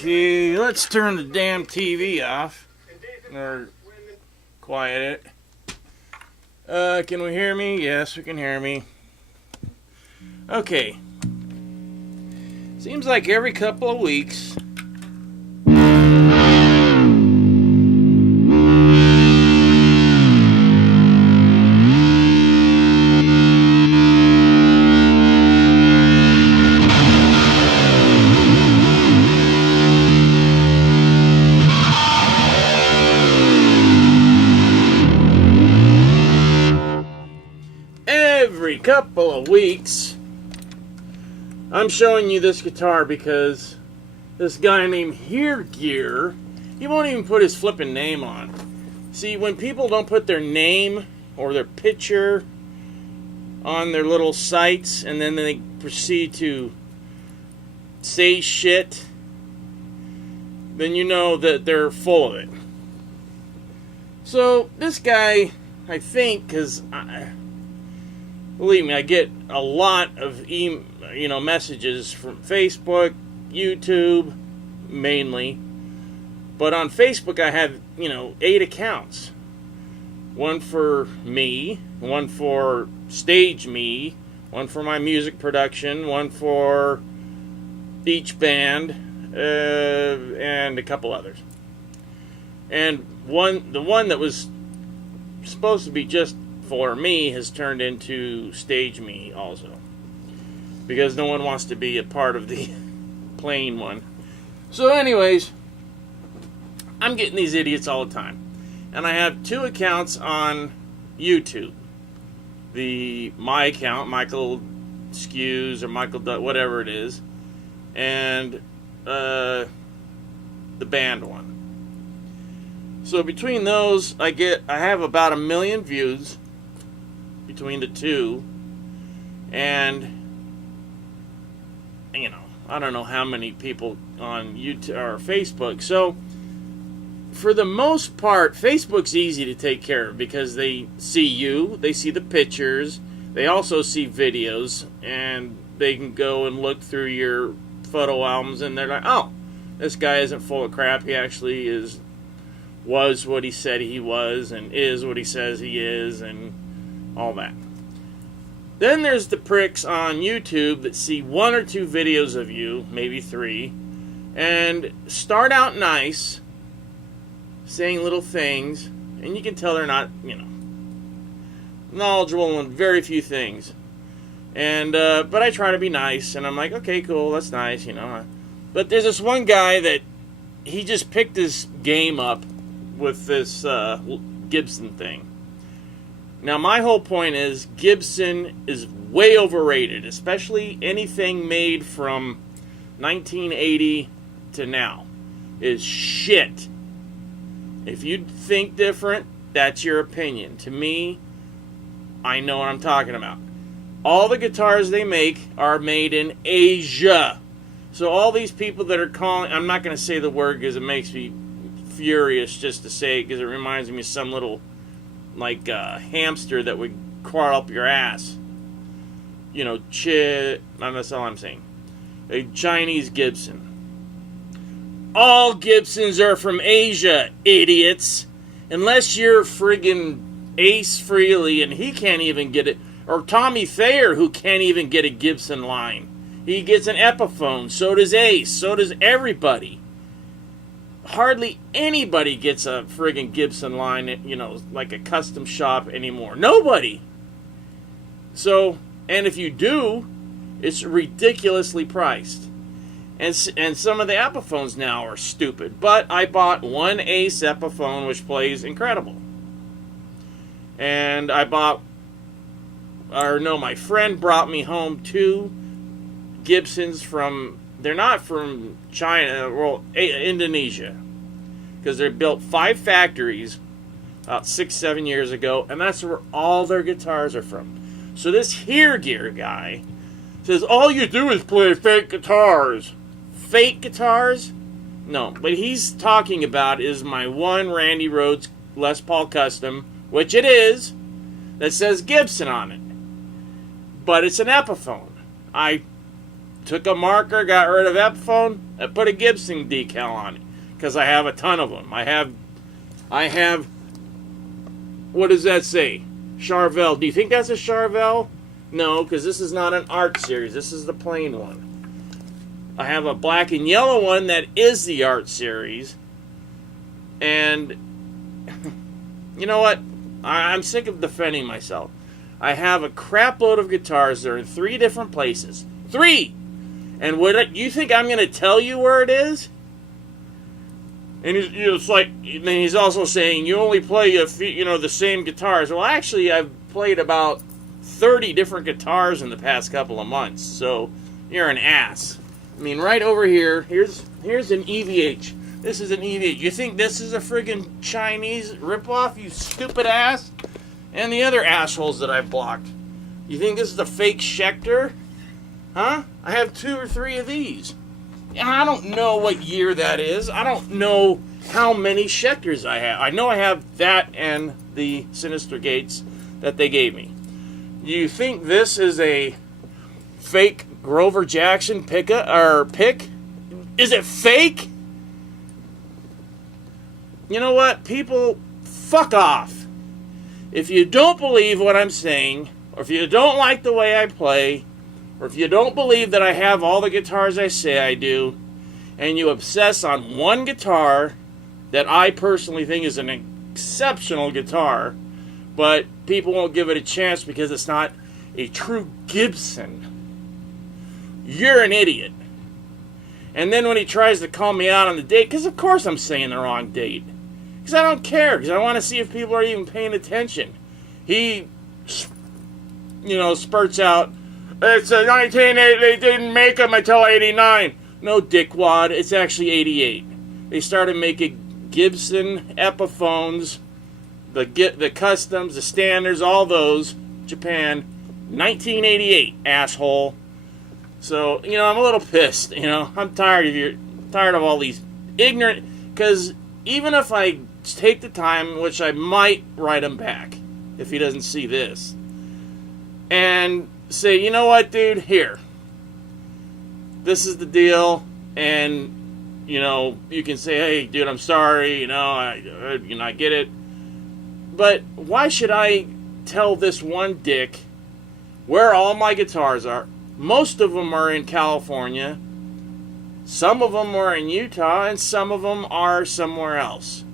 Okay, let's turn the damn TV off. Or quiet it. Can we hear me? Yes, we can hear me. Okay. Seems like every couple of weeks... couple of weeks I'm showing you this guitar because this guy named heargear, he won't even put his flipping name on. See, when people don't put their name or their picture on their little sites and then they proceed to say shit, then you know that they're full of it. So this guy, I think, because believe me, I get a lot of messages from Facebook, YouTube, mainly. But on Facebook, I have 8 accounts. One for me, one for stage me, one for my music production, one for each band, and a couple others. And the one that was supposed to be just for me has turned into stage me also, because no one wants to be a part of the plain one. So anyways, I'm getting these idiots all the time, and I have 2 accounts on YouTube. My account, Michael Skewes or Michael whatever it is, and the band one. So between those, I have about 1 million views between the 2, and I don't know how many people on YouTube or Facebook. So for the most part, Facebook's easy to take care of because they see you, they see the pictures, they also see videos, and they can go and look through your photo albums, and they're like, oh, this guy isn't full of crap. He actually was what he said he was, and is what he says he is, and all that. Then there's the pricks on YouTube that see 1 or 2 videos of you, maybe 3, and start out nice, saying little things, and you can tell they're not, knowledgeable in very few things. And but I try to be nice, and I'm like, okay, cool, that's nice, But there's this one guy that he just picked his game up with this Gibson thing. Now, my whole point is Gibson is way overrated, especially anything made from 1980 to now is shit. If you think different, that's your opinion. To me, I know what I'm talking about. All the guitars they make are made in Asia. So all these people that are calling, I'm not going to say the word because it makes me furious just to say it, because it reminds me of some little hamster that would crawl up your ass. That's all I'm saying. A Chinese Gibson. All Gibsons are from Asia, idiots. Unless you're friggin' Ace Frehley, and he can't even get it. Or Tommy Thayer, who can't even get a Gibson line. He gets an Epiphone. So does Ace. So does everybody. Hardly anybody gets a friggin' Gibson line, like a custom shop anymore. Nobody. So, and if you do, it's ridiculously priced. And some of the Epiphones now are stupid. But I bought one Ace Epiphone, which plays incredible. And my friend brought me home 2 Gibsons they're not from China, well, Indonesia. Because they built 5 factories about 6-7 years ago, and that's where all their guitars are from. So this heargear guy says, all you do is play fake guitars. Fake guitars? No, what he's talking about is my one Randy Rhoads Les Paul Custom, which it is, that says Gibson on it. But it's an Epiphone. I took a marker, got rid of Epiphone, I put a Gibson decal on it because I have a ton of them. I have. What does that say? Charvel. Do you think that's a Charvel? No, because this is not an art series. This is the plain one. I have a black and yellow one that is the art series. And you know what? I'm sick of defending myself. I have a crap load of guitars. They're in 3 different places. 3! And what you think I'm going to tell you where it is? And it's like, and he's also saying you only play the same guitars. Well, actually, I've played about 30 different guitars in the past couple of months. So you're an ass. I mean, right over here, here's an EVH. This is an EVH. You think this is a friggin' Chinese ripoff, you stupid ass? And the other assholes that I've blocked. You think this is a fake Schecter? Huh? I have 2 or 3 of these. I don't know what year that is. I don't know how many Schecters I have. I know I have that and the Sinister Gates that they gave me. You think this is a fake Grover Jackson pick? Is it fake? You know what? People, fuck off. If you don't believe what I'm saying, or if you don't like the way I play, or if you don't believe that I have all the guitars I say I do, and you obsess on one guitar that I personally think is an exceptional guitar, but people won't give it a chance because it's not a true Gibson, you're an idiot. And then when he tries to call me out on the date, because of course I'm saying the wrong date, because I don't care, because I want to see if people are even paying attention. He, spurts out, it's a 1980, they didn't make them until 89. No, dickwad, it's actually 88. They started making Gibson Epiphones, the customs, the standards, all those, Japan, 1988, asshole. So, I'm a little pissed, I'm tired of all these ignorant, because even if I take the time, which I might write him back, if he doesn't see this, and say, you know what, dude, here, this is the deal, and, you can say, hey, dude, I'm sorry, I get it, but why should I tell this one dick where all my guitars are? Most of them are in California, some of them are in Utah, and some of them are somewhere else.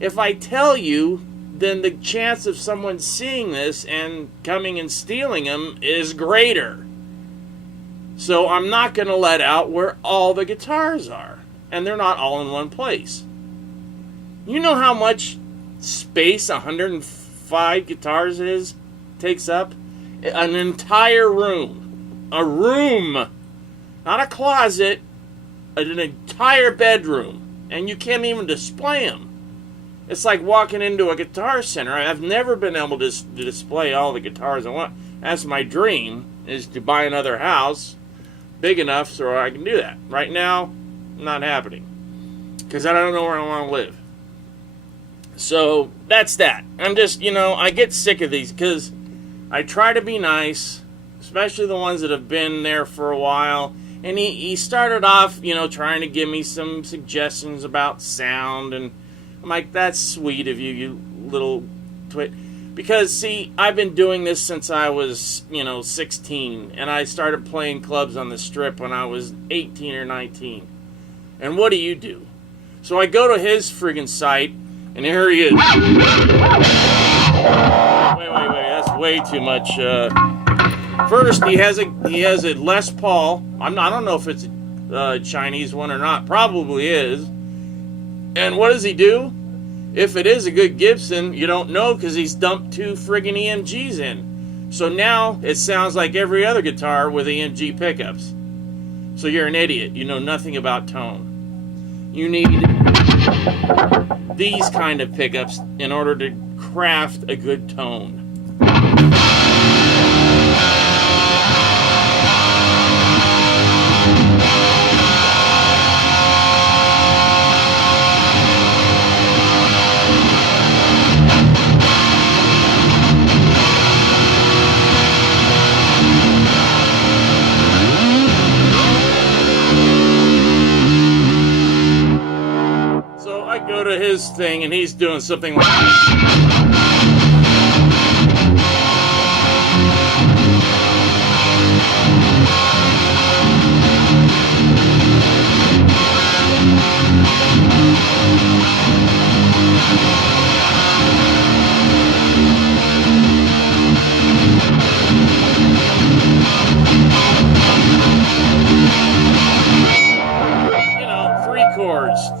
If I tell you, then the chance of someone seeing this and coming and stealing them is greater. So I'm not going to let out where all the guitars are. And they're not all in one place. You know how much space 105 guitars takes up? An entire room. A room. Not a closet. An entire bedroom. And you can't even display them. It's like walking into a guitar center. I've never been able to display all the guitars I want. That's my dream, is to buy another house big enough so I can do that. Right now, not happening. Because I don't know where I want to live. So, that's that. I'm just, I get sick of these because I try to be nice, especially the ones that have been there for a while. And he started off, trying to give me some suggestions about sound, and I'm like, that's sweet of you, you little twit. Because, see, I've been doing this since I was, 16. And I started playing clubs on the Strip when I was 18 or 19. And what do? So I go to his friggin' site, and here he is. Wait, that's way too much. First, he has a Les Paul. I don't know if it's a Chinese one or not. Probably is. And what does he do? If it is a good Gibson, you don't know because he's dumped 2 friggin' EMGs in. So now it sounds like every other guitar with EMG pickups. So you're an idiot. You know nothing about tone. You need these kind of pickups in order to craft a good tone. go to his thing, and he's doing something like...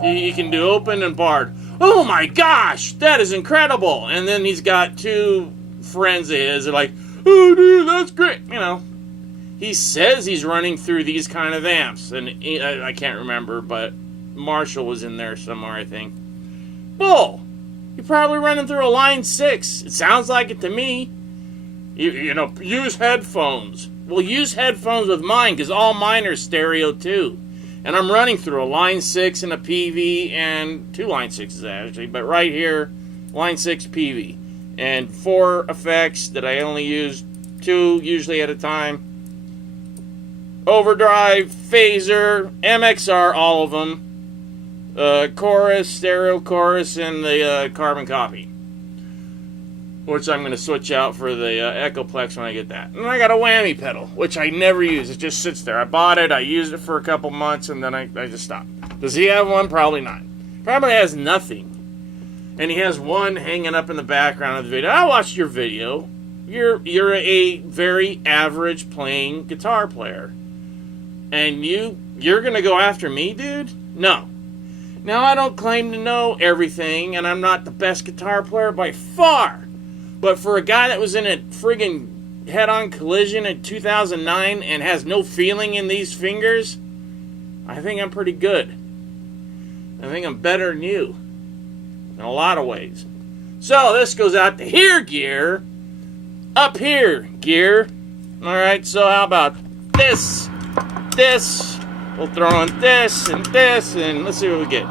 You can do open and barred. Oh my gosh, that is incredible. And then he's got two friends of his that are like, oh dude, that's great. You know, he says he's running through these kind of amps. And I can't remember, but Marshall was in there somewhere, I think. Bull, you're probably running through a line 6. It sounds like it to me. You know, use headphones. Well, use headphones with mine, because all mine are stereo too. And I'm running through a line 6 and a PV and 2 line 6s actually, but right here, line 6 PV. And 4 effects that I only use 2 usually at a time. Overdrive, phaser, MXR, all of them. Chorus, stereo chorus, and the carbon copy. Which I'm going to switch out for the Echoplex when I get that. And I got a whammy pedal, which I never use. It just sits there. I bought it, I used it for a couple months, and then I just stopped. Does he have one? Probably not. Probably has nothing. And he has one hanging up in the background of the video. I watched your video. You're a very average playing guitar player. And you're going to go after me, dude? No. Now, I don't claim to know everything, and I'm not the best guitar player by far. But for a guy that was in a friggin' head-on collision in 2009 and has no feeling in these fingers, I think I'm pretty good. I think I'm better than you in a lot of ways. So this goes out to heargear, up here gear. All right, so how about this? We'll throw in this, and let's see what we get.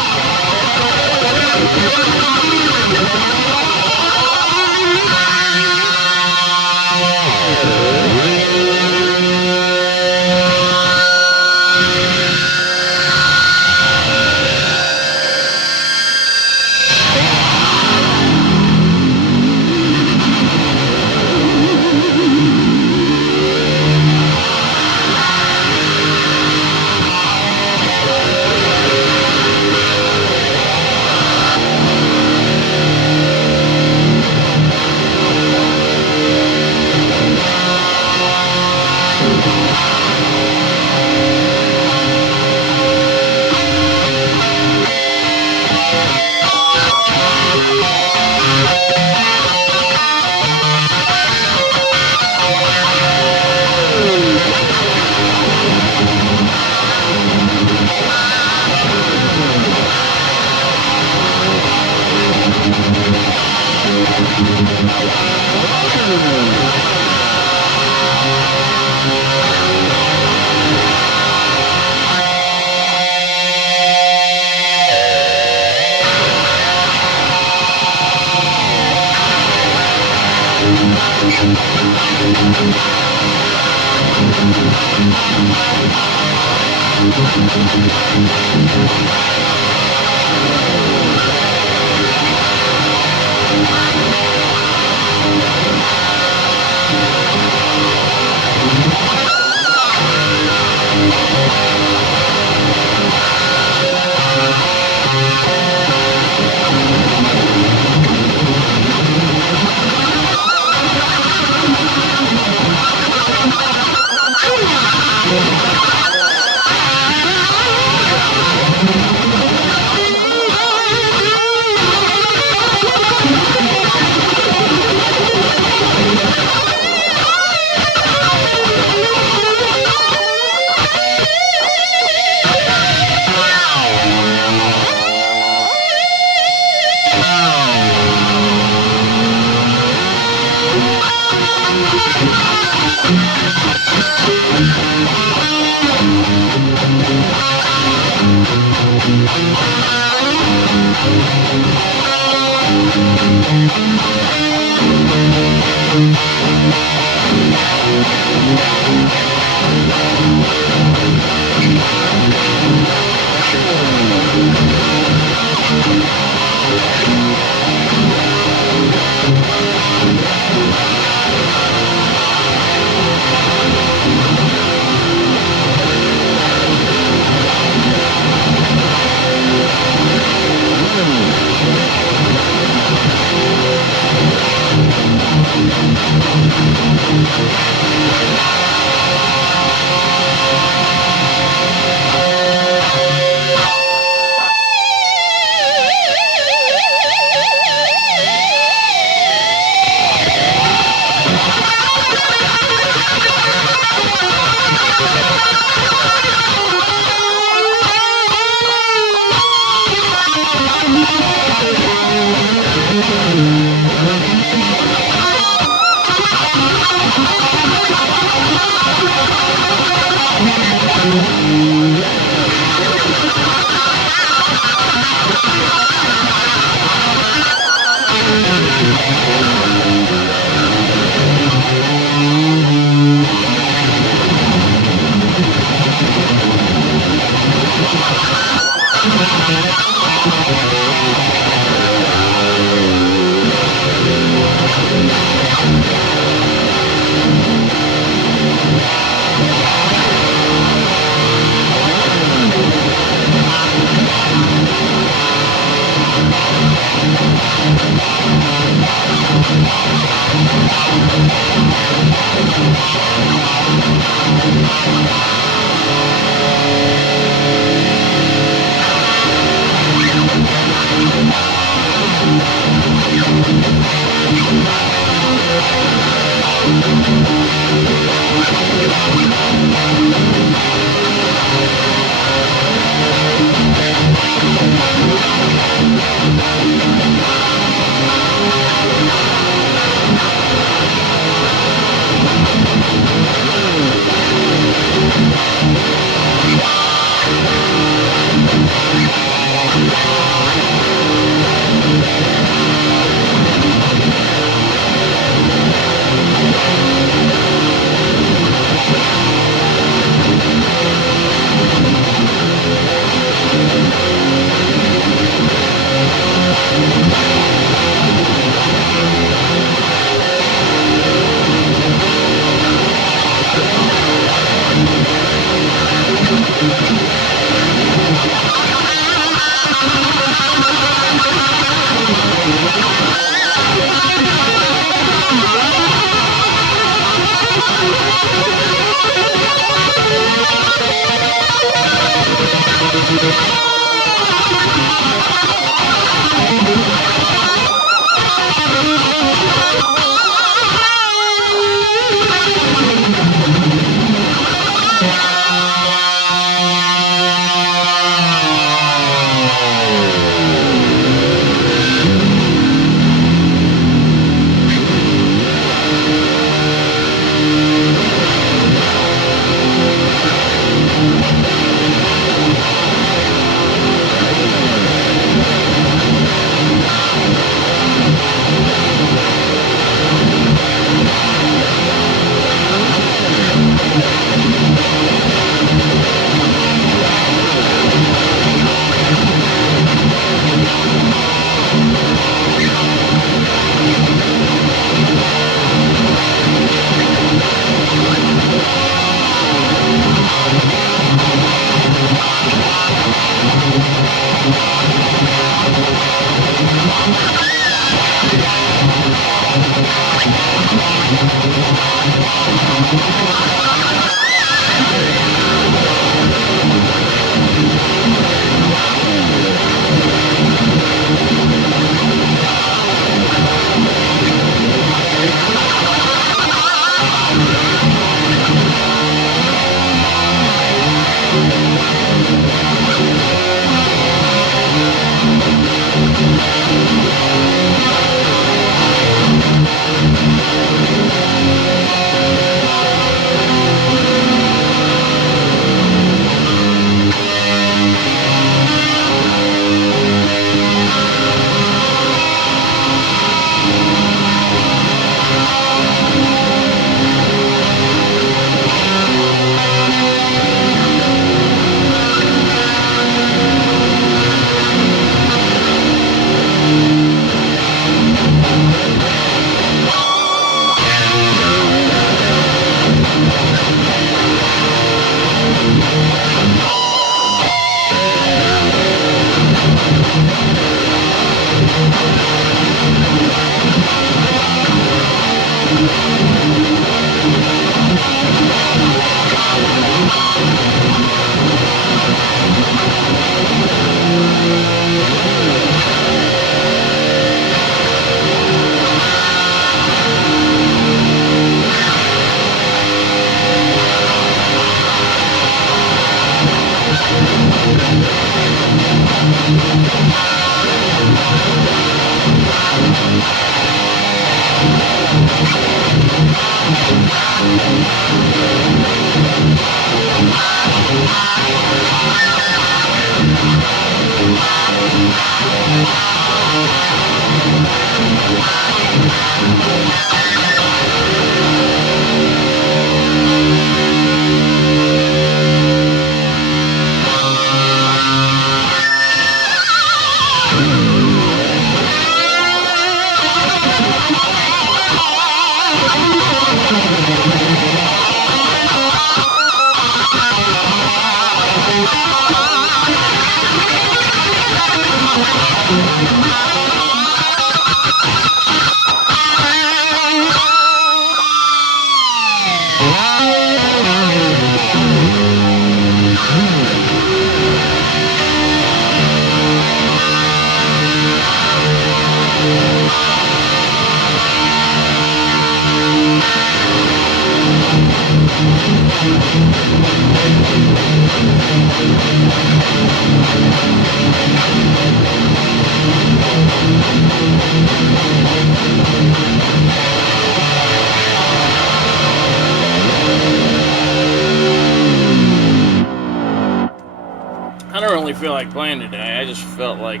I don't really feel like playing today. I just felt like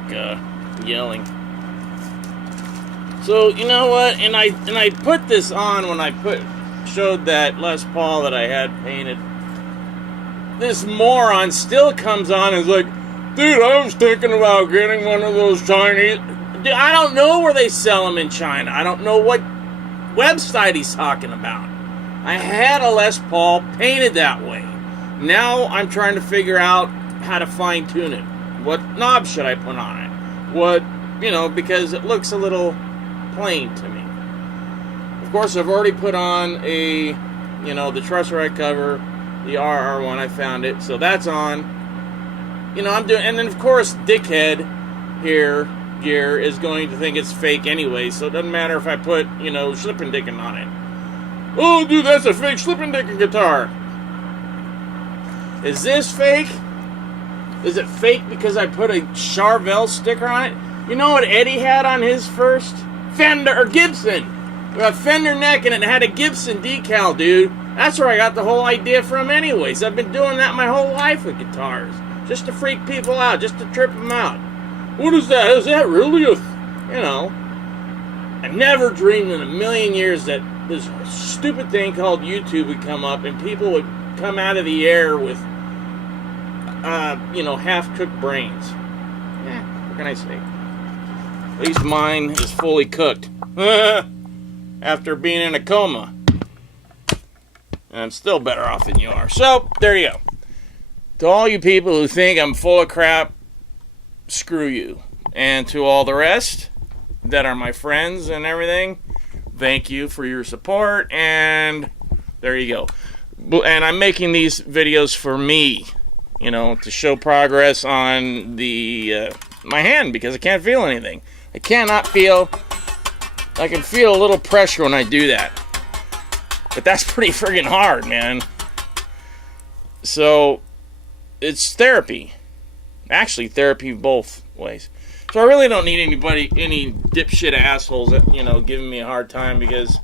yelling. So you know what? And I put this on when I showed that Les Paul that I had painted. This moron still comes on and is like, dude, I was thinking about getting one of those Chinese. Dude, I don't know where they sell them in China. I don't know what website he's talking about. I had a Les Paul painted that way. Now I'm trying to figure out how to fine tune it. What knob should I put on it? What, because it looks a little plain to me. Of course, I've already put on the truss rod cover, the RR one. I found it, so that's on. I'm doing, and then of course, dickhead here, gear is going to think it's fake anyway. So it doesn't matter if I put, Schlippendickin on it. Oh, dude, that's a fake Schlippendickin guitar. Is this fake? Is it fake because I put a Charvel sticker on it? You know what Eddie had on his first Fender or Gibson? A Fender neck and it had a Gibson decal, dude. That's where I got the whole idea from anyways. I've been doing that my whole life with guitars. Just to freak people out, just to trip them out. What is that? Is that really a... I never dreamed in a million years that this stupid thing called YouTube would come up and people would come out of the air with, half-cooked brains. What can I say? At least mine is fully cooked. After being in a coma. And I'm still better off than you are. So, there you go. To all you people who think I'm full of crap, screw you. And to all the rest that are my friends and everything, thank you for your support. And there you go. And I'm making these videos for me, you know, to show progress on the my hand, because I can't feel anything. I cannot feel. I can feel a little pressure when I do that, but that's pretty friggin' hard, man. So it's therapy. Actually, therapy both ways. So I really don't need any dipshit assholes that, you know, giving me a hard time, because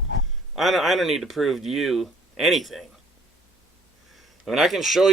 I don't need to prove to you anything. I mean, I can show you